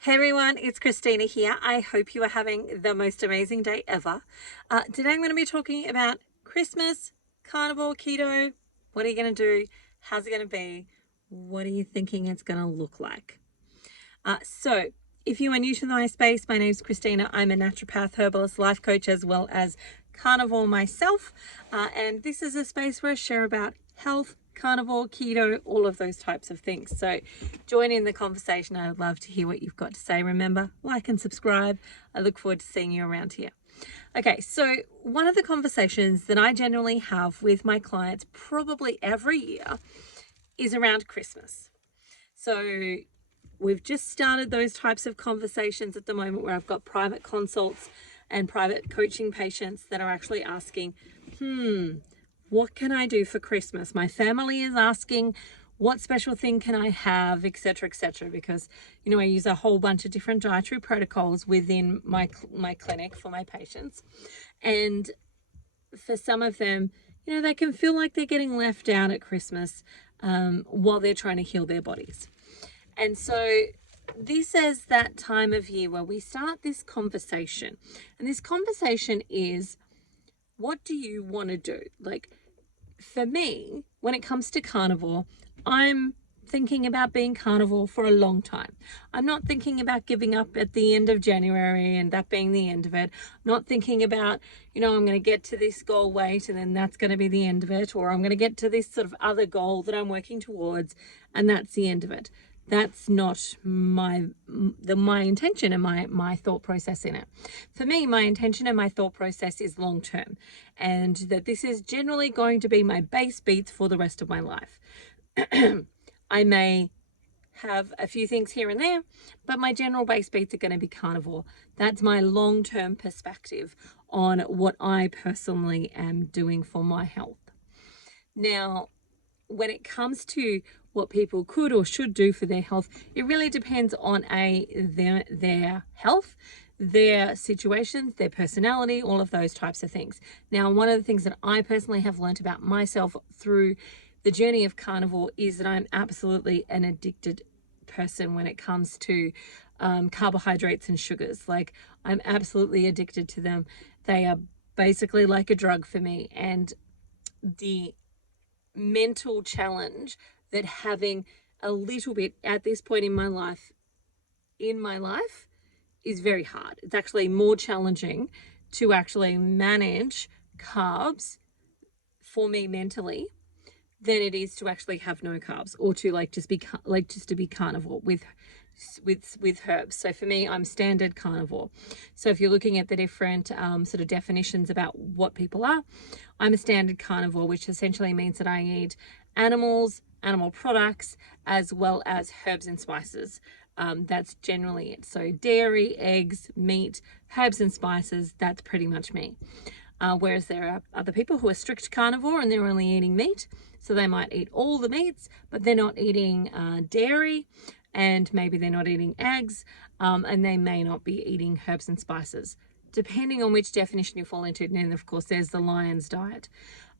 Hey everyone, it's Christina here. I hope you are having the most amazing day ever. Today I'm going to be talking about Christmas, carnivore, keto. What are you going to do? How's it going to be? What are you thinking it's going to look like? So, if you are new to my space, my name is Christina. I'm a naturopath, herbalist, life coach, as well as carnivore myself. And this is a space where I share about health, carnivore, keto, all of those types of things. So join in the conversation. I would love to hear what you've got to say. Remember, like and subscribe. I look forward to seeing you around here. Okay, so one of the conversations that I generally have with my clients probably every year is around Christmas. So we've just started those types of conversations at the moment where I've got private consults and private coaching patients that are actually asking, what can I do for Christmas? My family is asking, what special thing can I have, etc., etc. Because, I use a whole bunch of different dietary protocols within my clinic for my patients. And for some of them, they can feel like they're getting left out at Christmas while they're trying to heal their bodies. And so this is that time of year where we start this conversation. And this conversation is, what do you want to do? Like, for me, when it comes to carnivore, I'm thinking about being carnivore for a long time. I'm not thinking about giving up at the end of January and that being the end of it. I'm not thinking about, I'm going to get to this goal weight and then that's going to be the end of it, or I'm going to get to this sort of other goal that I'm working towards and that's the end of it. That's not my intention and my thought process in it. For me, my intention and my thought process is long term, and that this is generally going to be my base beats for the rest of my life. I may have a few things here and there, but my general base beats are going to be carnivore. That's my long-term perspective on what I personally am doing for my health. Now, when it comes to what people could or should do for their health, it really depends on their health, their situations, their personality, all of those types of things. Now, one of the things that I personally have learned about myself through the journey of carnivore is that I'm absolutely an addicted person when it comes to carbohydrates and sugars. Like, I'm absolutely addicted to them. They are basically like a drug for me. And the mental challenge that having a little bit at this point in my life is very hard. It's actually more challenging to actually manage carbs for me mentally than it is to actually have no carbs, or to just to be carnivore with herbs. So for me, I'm standard carnivore. So if you're looking at the different sort of definitions about what people are, I'm a standard carnivore, which essentially means that I eat animal products, as well as herbs and spices. That's generally it. So dairy, eggs, meat, herbs and spices, that's pretty much me. Whereas there are other people who are strict carnivore and they're only eating meat. So they might eat all the meats, but they're not eating dairy, and maybe they're not eating eggs, and they may not be eating herbs and spices, depending on which definition you fall into. And then, of course, there's the Lion's diet.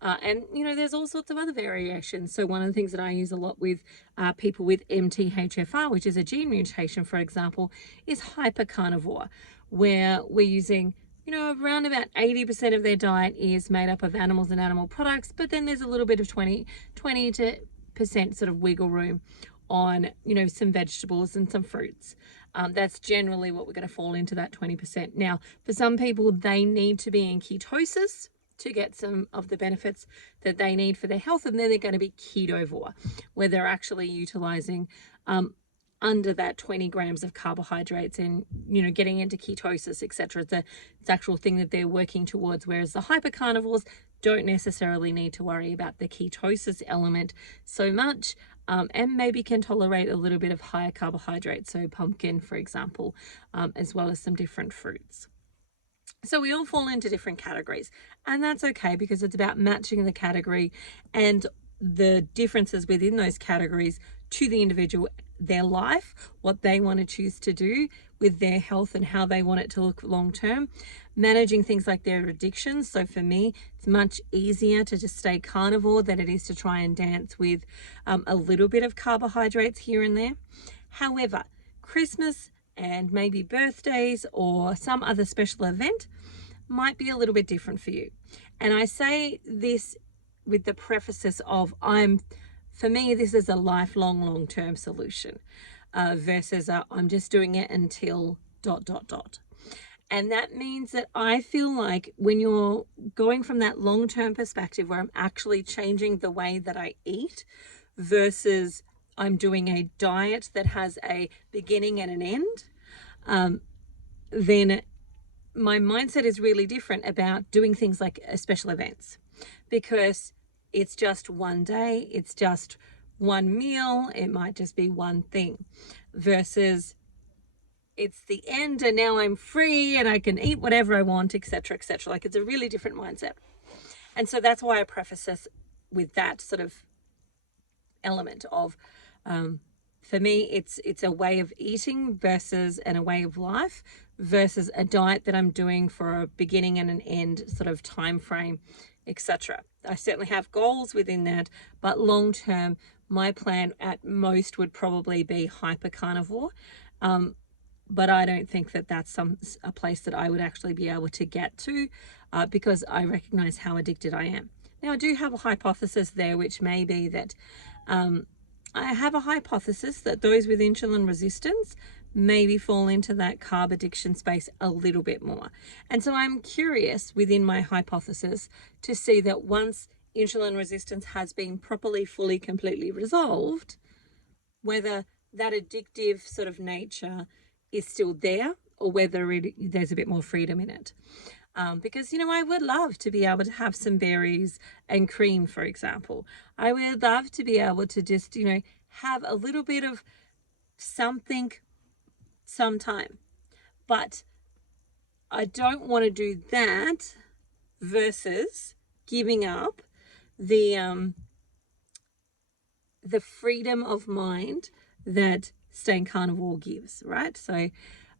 And, there's all sorts of other variations. So one of the things that I use a lot with people with MTHFR, which is a gene mutation, for example, is hypercarnivore, where we're using around about 80% of their diet is made up of animals and animal products, but then there's a little bit of 20% sort of wiggle room on, some vegetables and some fruits. That's generally what we're going to fall into, that 20%. Now, for some people, they need to be in ketosis to get some of the benefits that they need for their health, and then they're going to be ketovore, where they're actually utilizing under that 20 grams of carbohydrates and, getting into ketosis, etc. It's actual thing that they're working towards, whereas the hypercarnivores don't necessarily need to worry about the ketosis element so much, and maybe can tolerate a little bit of higher carbohydrates, so pumpkin, for example, as well as some different fruits. So we all fall into different categories, and that's okay, because it's about matching the category and the differences within those categories to the individual, their life, what they want to choose to do with their health and how they want it to look long term, managing things like their addictions. So for me, it's much easier to just stay carnivore than it is to try and dance with a little bit of carbohydrates here and there. However, Christmas and maybe birthdays or some other special event might be a little bit different for you. And I say this with the prefaces of for me, this is a lifelong, long-term solution versus I'm just doing it until ... And that means that I feel like when you're going from that long-term perspective where I'm actually changing the way that I eat versus I'm doing a diet that has a beginning and an end, then my mindset is really different about doing things like special events, because it's just one day, it's just one meal, it might just be one thing, versus it's the end and now I'm free and I can eat whatever I want, etc., etc. Like, it's a really different mindset. And so that's why I preface this with that sort of element of, for me, it's a way of eating versus and a way of life versus a diet that I'm doing for a beginning and an end sort of time frame, etc. I certainly have goals within that, but long term, my plan at most would probably be hyper carnivore. But I don't think that that's a place that I would actually be able to get to because I recognize how addicted I am. Now, I do have a hypothesis there, which may be that I have a hypothesis that those with insulin resistance maybe fall into that carb addiction space a little bit more. And so I'm curious within my hypothesis to see that once insulin resistance has been properly, fully, completely resolved, whether that addictive sort of nature is still there or whether there's a bit more freedom in it. Because, I would love to be able to have some berries and cream, for example. I would love to be able to just, have a little bit of something sometime. But I don't want to do that versus giving up the freedom of mind that staying carnivore gives, right? So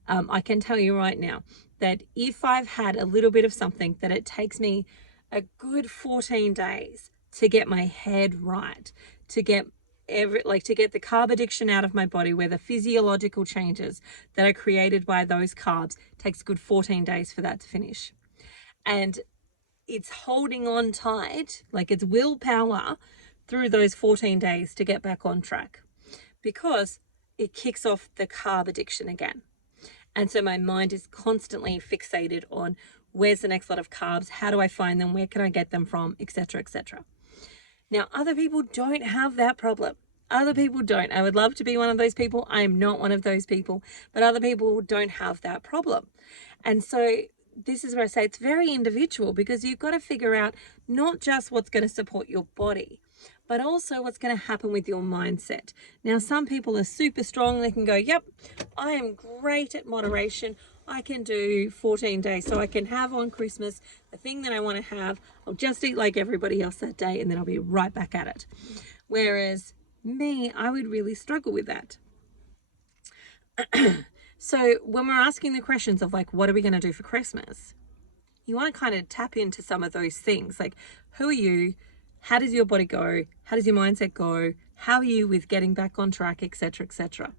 I can tell you right now that if I've had a little bit of something, that it takes me a good 14 days to get my head right, to get to get the carb addiction out of my body, where the physiological changes that are created by those carbs takes a good 14 days for that to finish. And it's holding on tight, like it's willpower through those 14 days to get back on track, because it kicks off the carb addiction again. And so my mind is constantly fixated on where's the next lot of carbs, how do I find them, where can I get them from, etc., etc. Now, other people don't have that problem. Other people don't. I would love to be one of those people. I am not one of those people, but other people don't have that problem. And so this is where I say it's very individual, because you've got to figure out not just what's going to support your body, but also what's going to happen with your mindset. Now, some people are super strong. They can go, yep, I am great at moderation. I can do 14 days. So I can have on Christmas the thing that I want to have. I'll just eat like everybody else that day, and then I'll be right back at it. Whereas me, I would really struggle with that. So when we're asking the questions of like, what are we going to do for Christmas? You want to kind of tap into some of those things. Like, who are you? How does your body go? How does your mindset go? How are you with getting back on track, etc., etc.?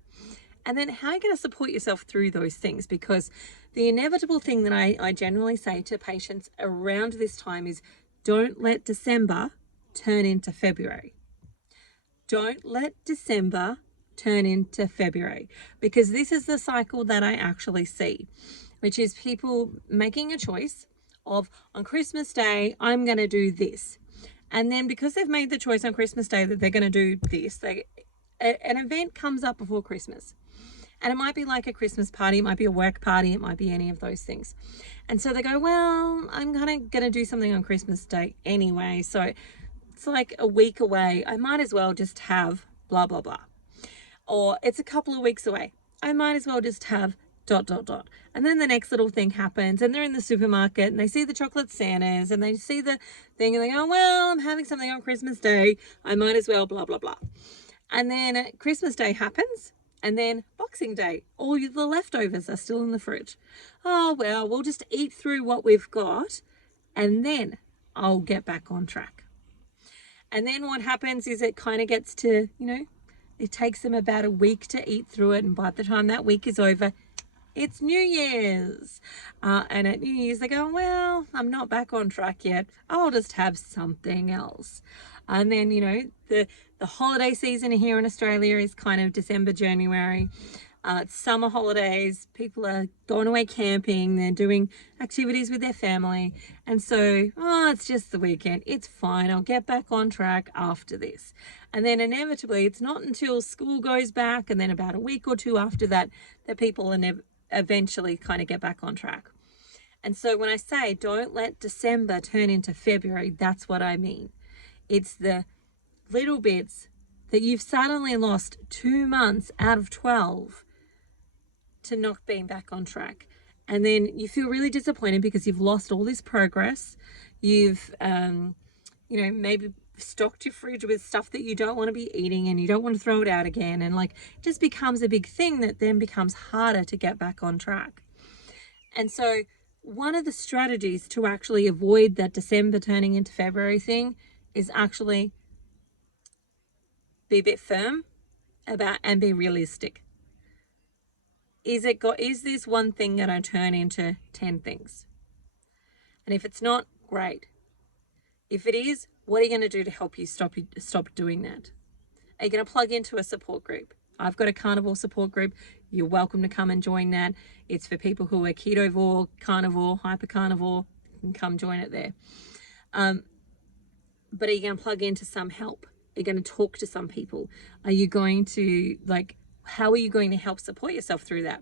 And then how are you going to support yourself through those things? Because the inevitable thing that I generally say to patients around this time is, don't let December turn into February. Don't let December turn into February, because this is the cycle that I actually see, which is people making a choice of, on Christmas Day, I'm going to do this. And then because they've made the choice on Christmas Day that they're going to do this, an event comes up before Christmas. And it might be like a Christmas party, it might be a work party, it might be any of those things. And so they go, well, I'm kind of going to do something on Christmas Day anyway. So it's like a week away. I might as well just have blah, blah, blah. Or it's a couple of weeks away. I might as well just have ... And then the next little thing happens, and they're in the supermarket and they see the chocolate Santas and they see the thing and they go, well, I'm having something on Christmas Day. I might as well blah, blah, blah. And then Christmas Day happens, and then Boxing Day, all the leftovers are still in the fridge. Oh, well, we'll just eat through what we've got and then I'll get back on track. And then what happens is it kind of gets to, it takes them about a week to eat through it. And by the time that week is over, It's New Year's. And at New Year's, they go, well, I'm not back on track yet. I'll just have something else. And then, you know, the holiday season here in Australia is kind of December, January. It's summer holidays. People are going away camping. They're doing activities with their family. And so, oh, it's just the weekend. It's fine. I'll get back on track after this. And then inevitably, it's not until school goes back and then about a week or two after that, that people eventually kind of get back on track. And so when I say don't let December turn into February, that's what I mean. It's the little bits that you've suddenly lost 2 months out of 12 to not being back on track. And then you feel really disappointed because you've lost all this progress. You've, maybe stocked your fridge with stuff that you don't want to be eating and you don't want to throw it out again. And like, it just becomes a big thing that then becomes harder to get back on track. And so one of the strategies to actually avoid that December turning into February thing is actually be a bit firm about and be realistic. Is this one thing going to turn into 10 things? And if it's not, great. If it is, what are you going to do to help you stop doing that? Are you going to plug into a support group? I've got a carnivore support group. You're welcome to come and join that. It's for people who are ketovore, carnivore, hypercarnivore. You can come join it there. But are you going to plug into some help? Are you going to talk to some people? Are you going to, how are you going to help support yourself through that?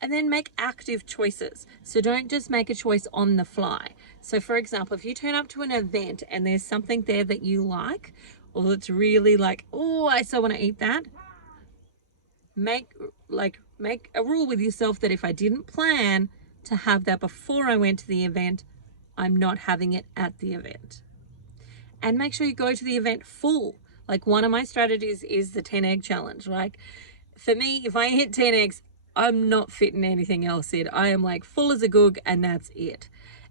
And then make active choices. So don't just make a choice on the fly. So for example, if you turn up to an event and there's something there that you like, or that's really like, oh, I so want to eat that, make a rule with yourself that if I didn't plan to have that before I went to the event, I'm not having it at the event. And make sure you go to the event full. Like one of my strategies is the 10 egg challenge. Like for me, if I hit 10 eggs, I'm not fitting anything else in. I am like full as a goog and that's it.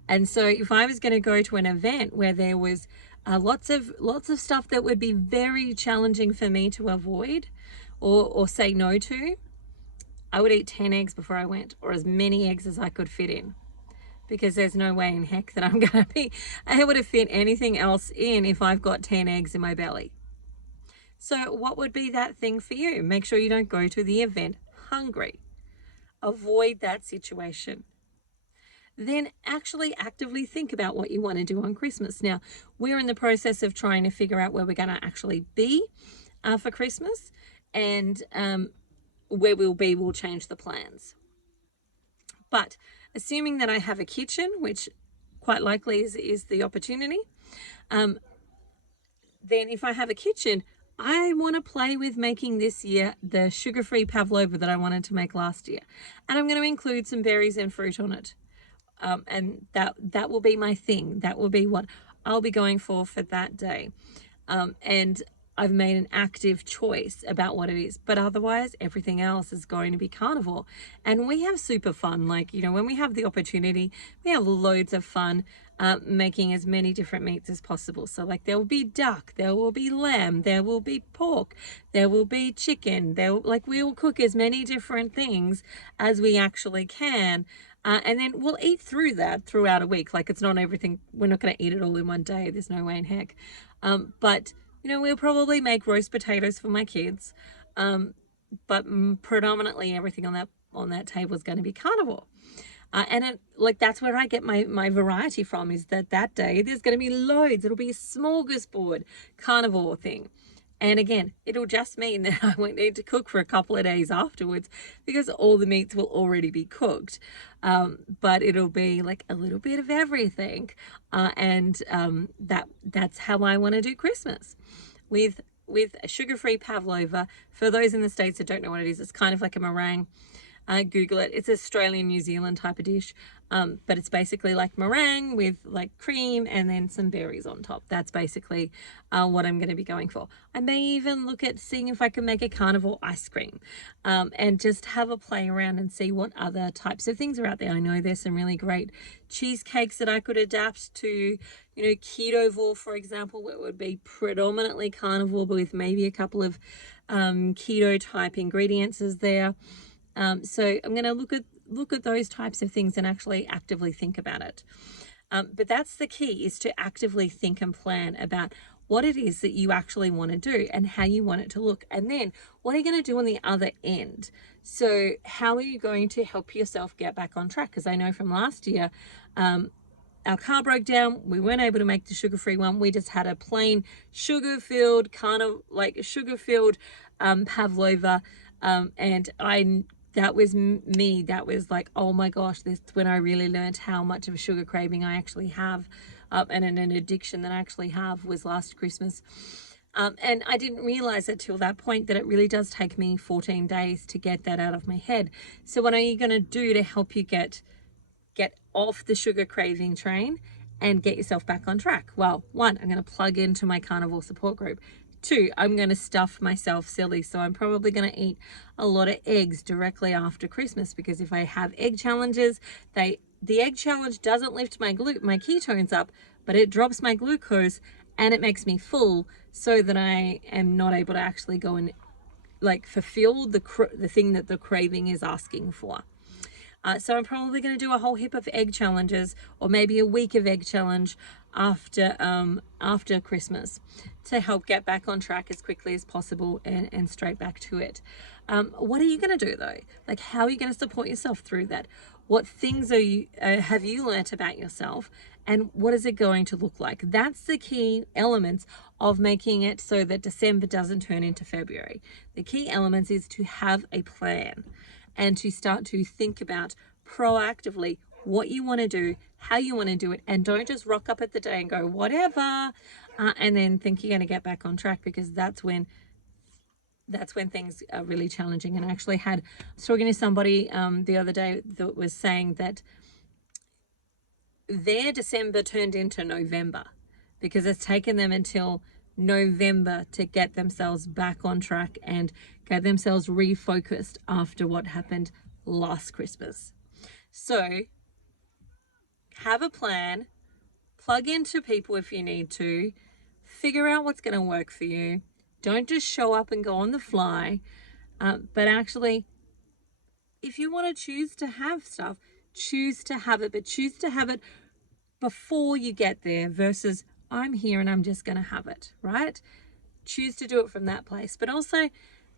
And so if I was going to go to an event where there was lots of stuff that would be very challenging for me to avoid or say no to, I would eat 10 eggs before I went, or as many eggs as I could fit in, because there's no way in heck that I'm going to be able to fit anything else in if I've got 10 eggs in my belly. So what would be that thing for you? Make sure you don't go to the event hungry. Avoid that situation. Then actually actively think about what you want to do on Christmas. Now, we're in the process of trying to figure out where we're going to actually be for Christmas, and where we'll be will change the plans. But assuming that I have a kitchen, which quite likely is the opportunity, then if I have a kitchen, I want to play with making this year the sugar-free pavlova that I wanted to make last year. And I'm going to include some berries and fruit on it. And that will be my thing. That will be what I'll be going for that day. And I've made an active choice about what it is, but otherwise everything else is going to be carnivore. And we have super fun. Like, when we have the opportunity, we have loads of fun making as many different meats as possible. So like there will be duck, there will be lamb, there will be pork, there will be chicken, we will cook as many different things as we actually can. And then we'll eat through that throughout a week. Like it's not everything. We're not going to eat it all in one day. There's no way in heck. But we'll probably make roast potatoes for my kids. But predominantly everything on that table is going to be carnivore. And that's where I get my variety from, is that day there's going to be loads. It'll be a smorgasbord carnivore thing. And again, it'll just mean that I won't need to cook for a couple of days afterwards because all the meats will already be cooked. But it'll be like a little bit of everything. That's how I want to do Christmas with a sugar-free pavlova. For those in the States that don't know what it is, it's kind of like a meringue. Google it. It's Australian, New Zealand type of dish. But it's basically like meringue with like cream and then some berries on top. That's basically what I'm going to be going for. I may even look at seeing if I can make a carnivore ice cream and just have a play around and see what other types of things are out there. I know there's some really great cheesecakes that I could adapt to, ketovore, for example, where it would be predominantly carnivore, but with maybe a couple of keto type ingredients is there. So I'm going to look at those types of things and actually actively think about it. But that's the key, is to actively think and plan about what it is that you actually want to do and how you want it to look. And then what are you going to do on the other end? So how are you going to help yourself get back on track? Because I know from last year, our car broke down. We weren't able to make the sugar-free one. We just had a plain sugar-filled pavlova. And that was me. That was like, oh my gosh, that's when I really learned how much of a sugar craving I actually have, and an addiction that I actually have, was last Christmas. And I didn't realize it till that point that it really does take me 14 days to get that out of my head. So what are you going to do to help you get off the sugar craving train and get yourself back on track? Well, 1, I'm going to plug into my carnivore support group. 2, I'm going to stuff myself silly. So I'm probably going to eat a lot of eggs directly after Christmas, because if I have egg challenges, the egg challenge doesn't lift my ketones up, but it drops my glucose and it makes me full, so that I am not able to actually go and like fulfill the thing that the craving is asking for. So I'm probably going to do a whole heap of egg challenges, or maybe a week of egg challenge after Christmas, to help get back on track as quickly as possible and straight back to it. What are you going to do though? Like, how are you going to support yourself through that? What things have you learnt about yourself, and what is it going to look like? That's the key elements of making it so that December doesn't turn into February. The key elements is to have a plan, and to start to think about proactively what you want to do, how you want to do it, and don't just rock up at the day and go whatever, and then think you're going to get back on track, because that's when things are really challenging. And I actually was talking to somebody the other day that was saying that their December turned into November, because it's taken them until November to get themselves back on track and get themselves refocused after what happened last Christmas. So have a plan, plug into people if you need to, figure out what's going to work for you. Don't just show up and go on the fly, but actually, if you want to choose to have stuff, choose to have it, but choose to have it before you get there, versus I'm here and I'm just going to have it, right? Choose to do it from that place, but also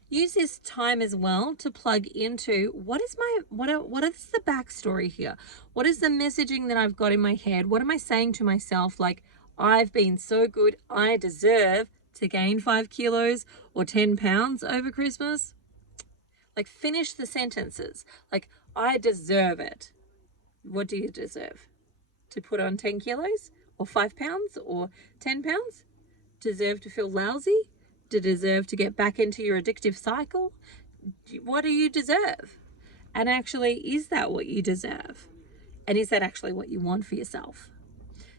use this time as well to plug into what is the backstory here? What is the messaging that I've got in my head? What am I saying to myself? Like, I've been so good, I deserve to gain 5 kilos or 10 pounds over Christmas. Like, finish the sentences. Like, I deserve it. What do you deserve? To put on 10 kilos or 5 pounds or 10 pounds? Deserve to feel lousy? To deserve to get back into your addictive cycle? What do you deserve? And actually, is that what you deserve? And is that actually what you want for yourself?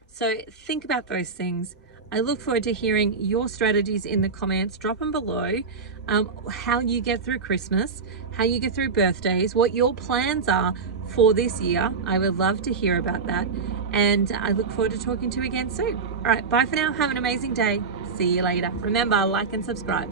So think about those things. I look forward to hearing your strategies in the comments. Drop them below. How you get through Christmas, how you get through birthdays, what your plans are for this year. I would love to hear about that. And I look forward to talking to you again soon. All right, bye for now. Have an amazing day. See you later. Remember, like and subscribe.